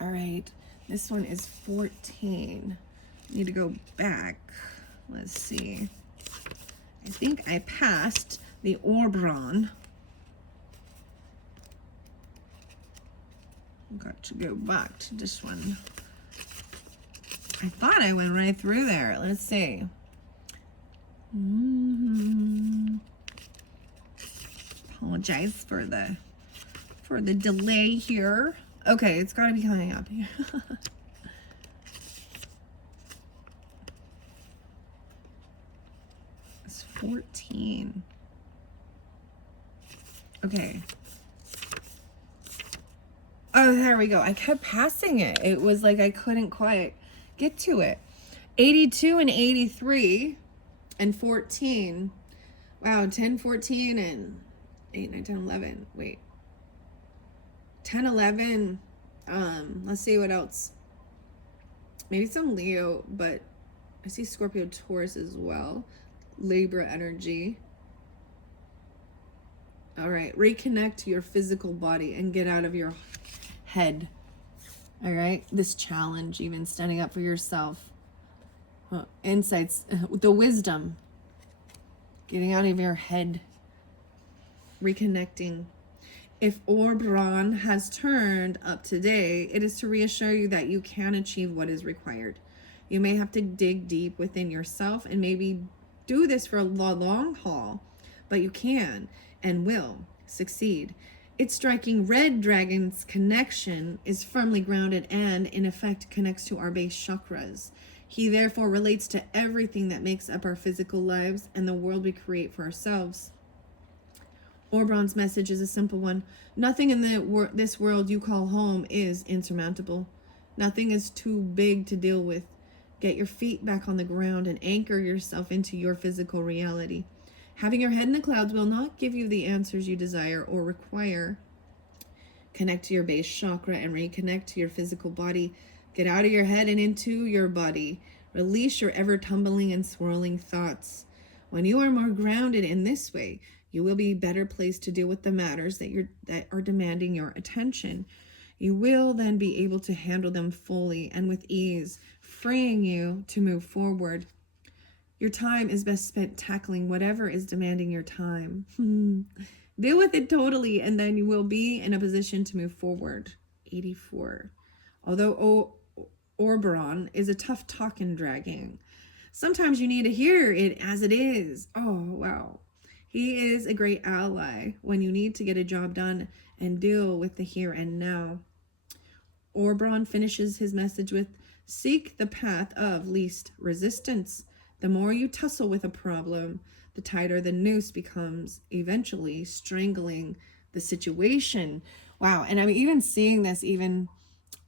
All right, this one is 14. Need to go back. Let's see. I think I passed the Orbron. Got to go back to this one. I thought I went right through there. Let's see. Apologize for the delay here. Okay, it's got to be coming up here. It's 14. Okay. Oh, there we go. I kept passing it. It was like I couldn't quite get to it. 82 and 83 and 14. Wow, 10, 14 and 8, 9, 10, 11. Wait. 10, 11. Let's see what else. Maybe some Leo, but I see Scorpio, Taurus as well. Libra energy. All right, reconnect to your physical body and get out of your head. All right, this challenge, even standing up for yourself. Insights, the wisdom, getting out of your head, reconnecting. If Orbron has turned up today, it is to reassure you that you can achieve what is required. You may have to dig deep within yourself and maybe do this for a long haul, but you can and will succeed. Its striking red dragon's connection is firmly grounded and, in effect, connects to our base chakras. He therefore relates to everything that makes up our physical lives and the world we create for ourselves. Oberon's message is a simple one. Nothing in this world you call home is insurmountable. Nothing is too big to deal with. Get your feet back on the ground and anchor yourself into your physical reality. Having your head in the clouds will not give you the answers you desire or require. Connect to your base chakra and reconnect to your physical body. Get out of your head and into your body. Release your ever tumbling and swirling thoughts. When you are more grounded in this way, you will be better placed to deal with the matters that are demanding your attention. You will then be able to handle them fully and with ease, freeing you to move forward. Your time is best spent tackling whatever is demanding your time. Deal with it totally, and then you will be in a position to move forward. 84. Although Oberon is a tough talking dragon, sometimes you need to hear it as it is. Oh, wow. He is a great ally when you need to get a job done and deal with the here and now. Oberon finishes his message with, seek the path of least resistance. The more you tussle with a problem, the tighter the noose becomes, eventually strangling the situation. Wow. And I'm even seeing this even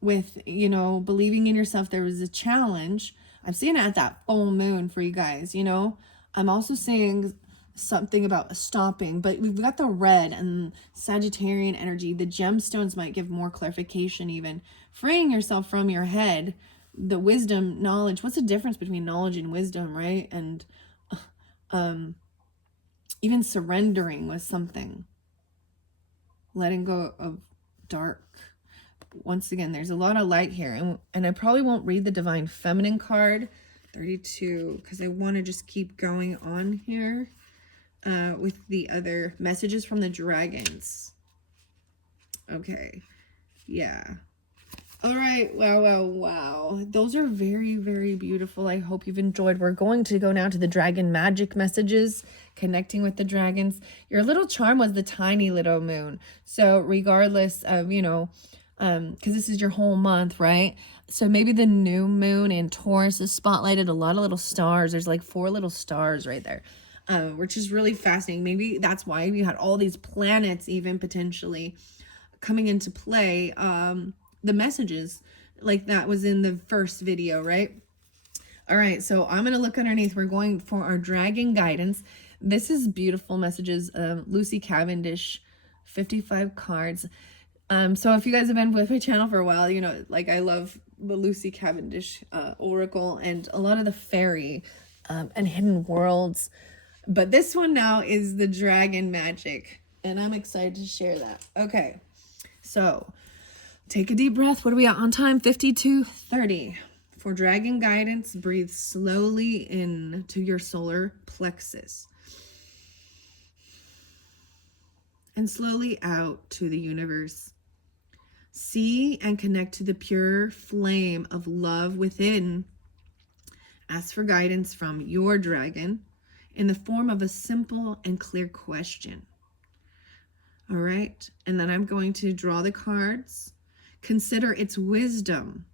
with, believing in yourself. There was a challenge. I'm seeing it at that full moon for you guys, I'm also seeing something about stopping, but we've got the red and Sagittarian energy. The gemstones might give more clarification, even freeing yourself from your head, the wisdom, knowledge. What's the difference between knowledge and wisdom, right? And even surrendering was something, letting go of dark. Once again, there's a lot of light here, and I probably won't read the Divine Feminine card 32 because I want to just keep going on here with the other messages from the dragons. Okay, yeah. All right, wow. Those are very, very beautiful. I hope you've enjoyed. We're going to go now to the dragon magic messages, connecting with the dragons. Your little charm was the tiny little moon. So regardless of, because this is your whole month, right? So maybe the new moon in Taurus is spotlighted, a lot of little stars. There's like 4 little stars right there, which is really fascinating. Maybe that's why you had all these planets even potentially coming into play. The messages like that was in the first video, right? All right, so I'm going to look underneath. We're going for our dragon guidance. This is beautiful messages. Lucy Cavendish, 55 cards. So if you guys have been with my channel for a while, I love the Lucy Cavendish oracle and a lot of the fairy and hidden worlds. But this one now is the dragon magic, and I'm excited to share that. Okay, so take a deep breath. What are we at on time? 52:30. For dragon guidance, breathe slowly into your solar plexus and slowly out to the universe. See and connect to the pure flame of love within. Ask for guidance from your dragon in the form of a simple and clear question. All right, and then I'm going to draw the cards. Consider its wisdom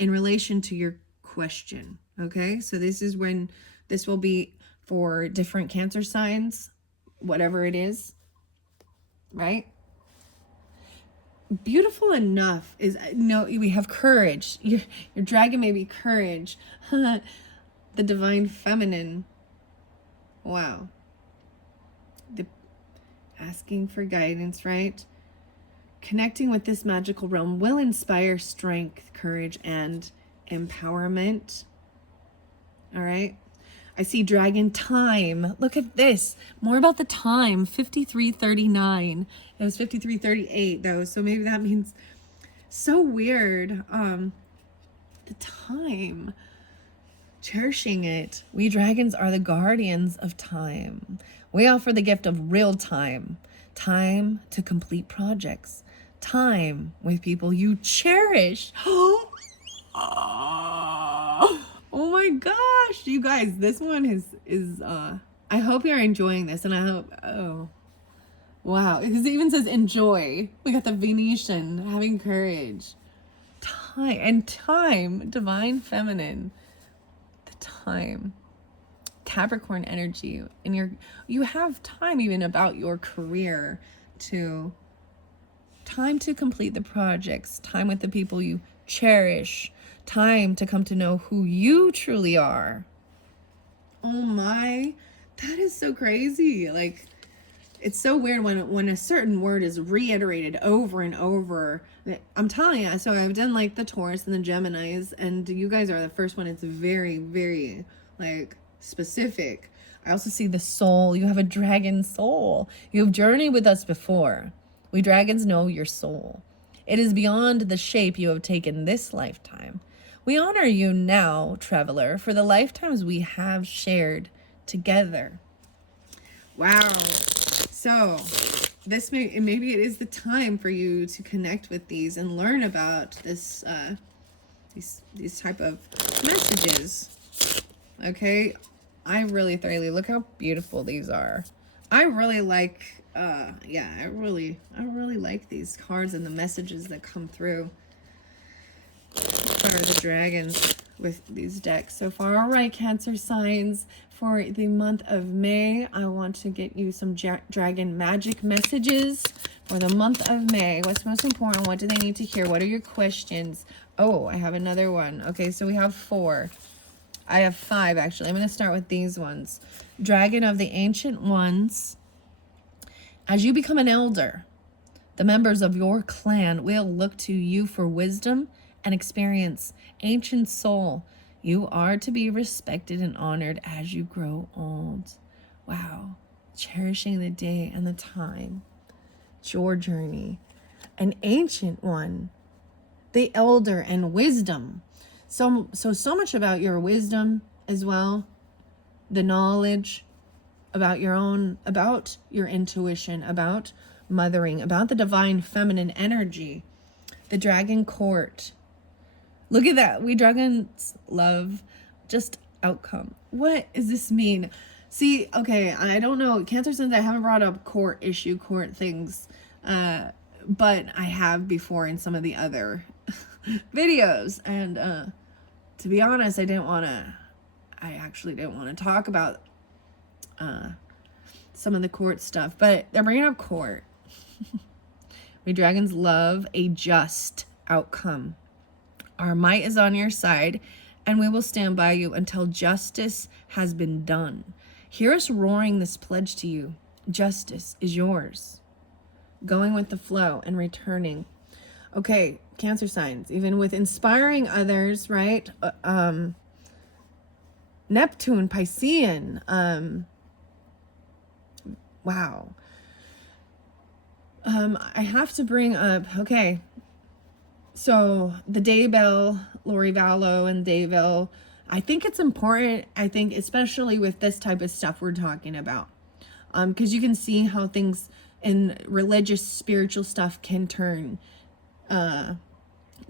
in relation to your question. Okay, so this is when this will be for different Cancer signs, whatever it is, right? Beautiful enough is, we have courage. Your dragon may be courage. The divine feminine. Wow. Asking for guidance, right? Connecting with this magical realm will inspire strength, courage, and empowerment. All right. I see dragon time. Look at this. More about the time. 53:39. It was 53:38 though, so maybe that means, so weird. The time. Cherishing it. We dragons are the guardians of time. We offer the gift of real time. Time to complete projects. Time with people you cherish. Oh my gosh, you guys, this one is I hope you're enjoying this, and I hope, oh wow, because it even says enjoy. We got the Venetian, having courage. Time, divine feminine. time. Capricorn energy, and you have time even about your career, to time to complete the projects, time with the people you cherish, time to come to know who you truly are. Oh my, that is so crazy. Like, it's so weird when a certain word is reiterated over and over. I'm telling you, so I've done like the Taurus and the Geminis, and you guys are the first one. It's very, very like specific. I also see the soul. You have a dragon soul. You have journeyed with us before. We dragons know your soul. It is beyond the shape you have taken this lifetime. We honor you now, traveler, for the lifetimes we have shared together. Wow. So this maybe it is the time for you to connect with these and learn about this these type of messages. Okay, I really thoroughly look how beautiful these are. I really like yeah, I really like these cards and the messages that come through for the dragons with these decks so far. All right, Cancer signs, for the month of May, I want to get you some dragon magic messages for the month of May. What's most important? What do they need to hear? What are your questions? Oh, I have another one. Okay, so we have 4. I have 5, actually. I'm going to start with these ones. Dragon of the Ancient Ones. As you become an elder, the members of your clan will look to you for wisdom and experience. Ancient soul, you are to be respected and honored as you grow old. Wow. Cherishing the day and the time. It's your journey. An ancient one. The elder and wisdom. So much about your wisdom as well. The knowledge about about your intuition, about mothering, about the divine feminine energy. The dragon court. Look at that. We dragons love just outcome. What does this mean? See, okay, I don't know. Cancer signs, I haven't brought up court things, but I have before in some of the other videos. And to be honest, I actually didn't want to talk about some of the court stuff, but they're bringing up court. We dragons love a just outcome. Our might is on your side, and we will stand by you until justice has been done. Hear us roaring this pledge to you. Justice is yours. Going with the flow and returning. Okay, Cancer signs, even with inspiring others, right? Neptune, Piscean. Wow. I have to bring up, okay, so the Daybell, Lori Vallow and Daybell, I think it's important, I think, especially with this type of stuff we're talking about, because you can see how things in religious, spiritual stuff can turn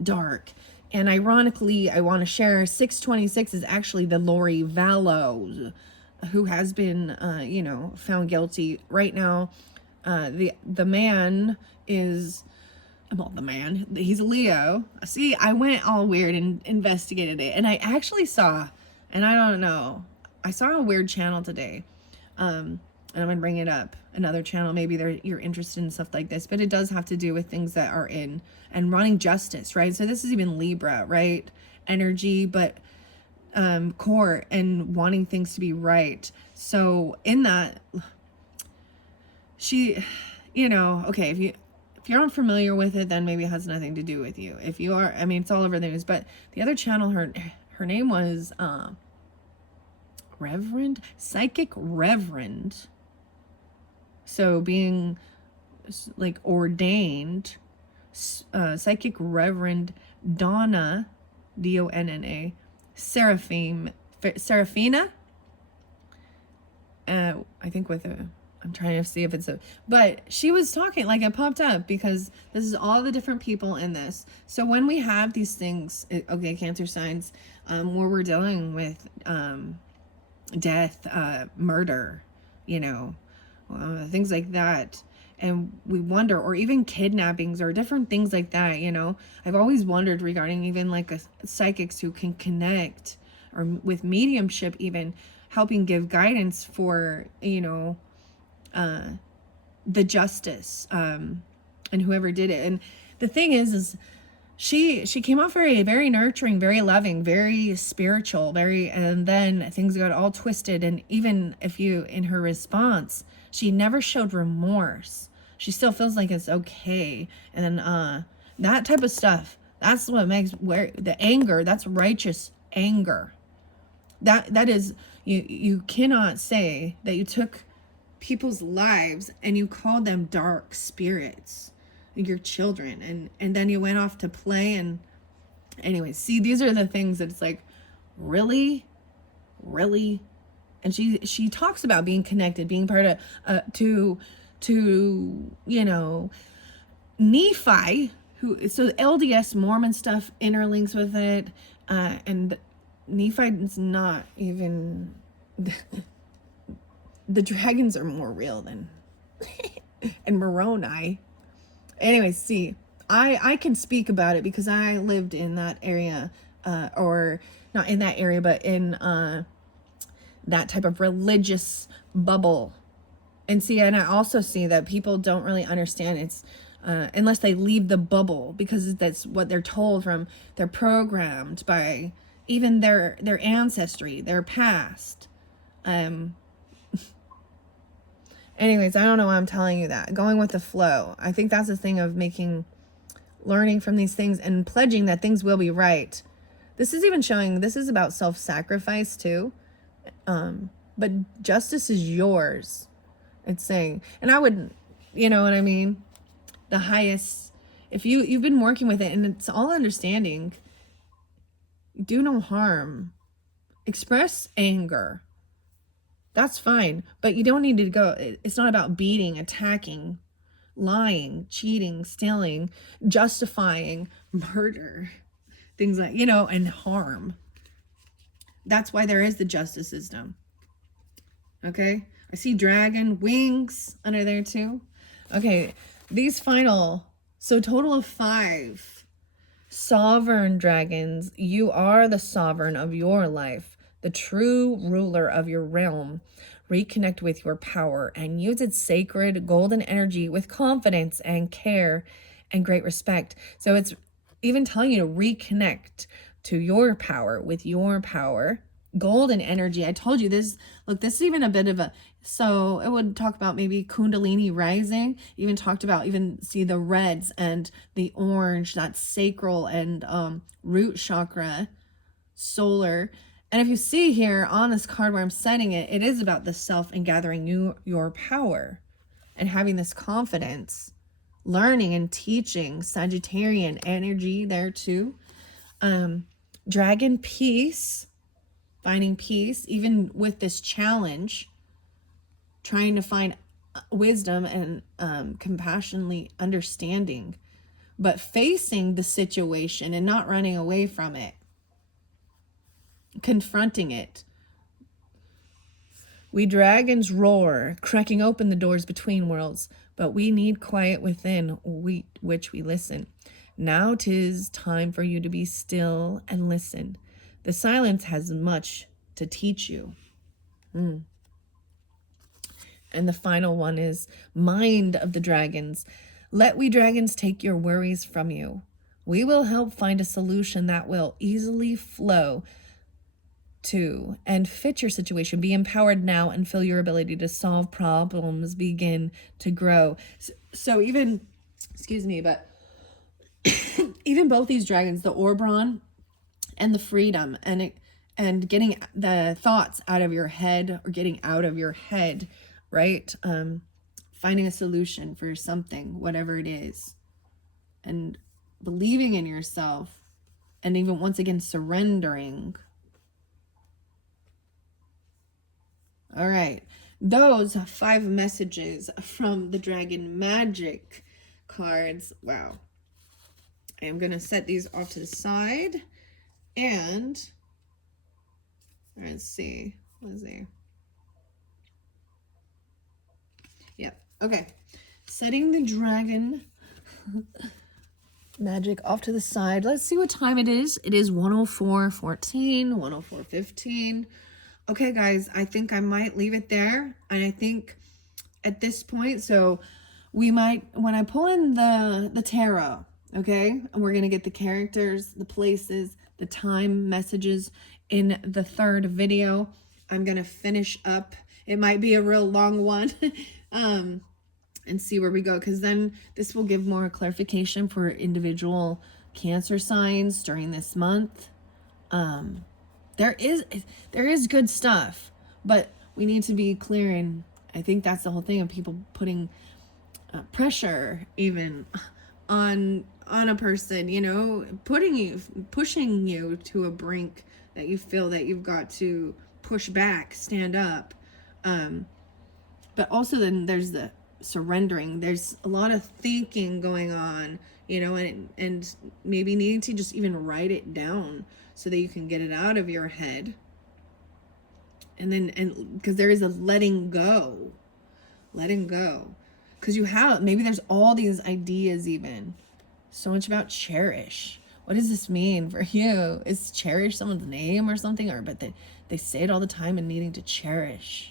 dark. And ironically, I want to share 626 is actually the Lori Vallow, who has been, found guilty right now. The man is, well, the man, he's a Leo. See, I went all weird and investigated it. And I actually saw, and I don't know, I saw a weird channel today. And I'm going to bring it up. Another channel, maybe you're interested in stuff like this, but it does have to do with things that are in and running justice, right? So this is even Libra, right? Energy, but court and wanting things to be right. So in that, she, okay, if you're unfamiliar with it, then maybe it has nothing to do with you. If you are, I mean, it's all over the news. But the other channel, her name was Psychic Reverend. So being like ordained, Psychic Reverend Donna, Donna, Seraphina. I think with a, I'm trying to see if it's but she was talking, like it popped up because this is all the different people in this. So when we have these things, okay, Cancer signs, where we're dealing with death, murder, things like that, and we wonder, or even kidnappings or different things like that, I've always wondered regarding even like psychics who can connect or with mediumship, even helping give guidance for, you know, the justice, and whoever did it. And the thing is she came off very nurturing, very loving, very spiritual, and then things got all twisted. And even if you, in her response, she never showed remorse. She still feels like it's okay. And then that type of stuff, that's what makes, where the anger, that's righteous anger. That is, you cannot say that you took people's lives and you called them dark spirits, your children, and then you went off to play. And anyways, see, these are the things that it's like, really. And she talks about being connected, being part of to you know, Nephi, who, so LDS Mormon stuff interlinks with it, and Nephi is not even the dragons are more real than and Moroni. Anyways, see, I can speak about it because I lived in that area, or not in that area, but in that type of religious bubble. And see, and I also see that people don't really understand it's unless they leave the bubble, because that's what they're told from, they're programmed by even their ancestry, their past. Anyways, I don't know why I'm telling you that. Going with the flow. I think that's the thing of learning from these things and pledging that things will be right. This is even showing, this is about self-sacrifice too. But justice is yours. It's saying, and I would, you know what I mean? The highest, if you've been working with it and it's all understanding, do no harm. Express anger. That's fine, but you don't need to go, it's not about beating, attacking, lying, cheating, stealing, justifying murder, things like, you know, and harm. That's why there is the justice system. Okay, I see dragon wings under there too. Okay, these final, so total of 5 sovereign dragons. You are the sovereign of your life, the true ruler of your realm. Reconnect with your power and use its sacred golden energy with confidence and care and great respect. So it's even telling you to reconnect to your power with your power. Golden energy. I told you this. Look, this is even a bit of a, so it would talk about maybe Kundalini rising, even talked about, even see the reds and the orange, that sacral and root chakra, solar. And if you see here on this card where I'm setting it, it is about the self and gathering your power and having this confidence, learning and teaching. Sagittarian energy there too. Dragon peace, finding peace, even with this challenge, trying to find wisdom and compassionately understanding, but facing the situation and not running away from it, confronting it. We dragons roar, cracking open the doors between worlds, but we need quiet within, which we listen. Now 'tis time for you to be still and listen. The silence has much to teach you. And the final one is mind of the dragons. Let we dragons take your worries from you. We will help find a solution that will easily flow to and fit your situation. Be empowered now and feel your ability to solve problems begin to grow. So even, excuse me, but even both these dragons, the Orbron and the freedom, and getting the thoughts out of your head, or getting out of your head, right? Finding a solution for something, whatever it is, and believing in yourself, and even once again surrendering. All right, those 5 messages from the Dragon Magic cards. Wow. I am going to set these off to the side, and let's see. Let's see. Yep. Okay. Setting the dragon magic off to the side. Let's see what time it is. It is 104:14, 104:15. Okay, guys, I think I might leave it there. And I think at this point, so we might, when I pull in the tarot, okay, and we're going to get the characters, the places, the time messages in the third video. I'm going to finish up. It might be a real long one. And see where we go, because then this will give more clarification for individual Cancer signs during this month. There is good stuff, but we need to be clear, and I think that's the whole thing of people putting pressure even on a person, you know, pushing you to a brink that you feel that you've got to push back, stand up. But also then there's the surrendering. There's a lot of thinking going on, you know, and maybe needing to just even write it down so that you can get it out of your head. And because there is a letting go, because you have, maybe there's all these ideas, even so much about cherish. What does this mean for you? Is cherish someone's name or something? Or but they say it all the time, and needing to cherish.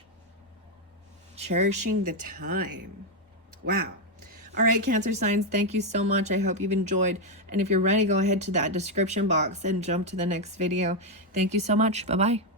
Cherishing the time. Wow. All right, Cancer signs, thank you so much. I hope you've enjoyed. And if you're ready, go ahead to that description box and jump to the next video. Thank you so much. Bye-bye.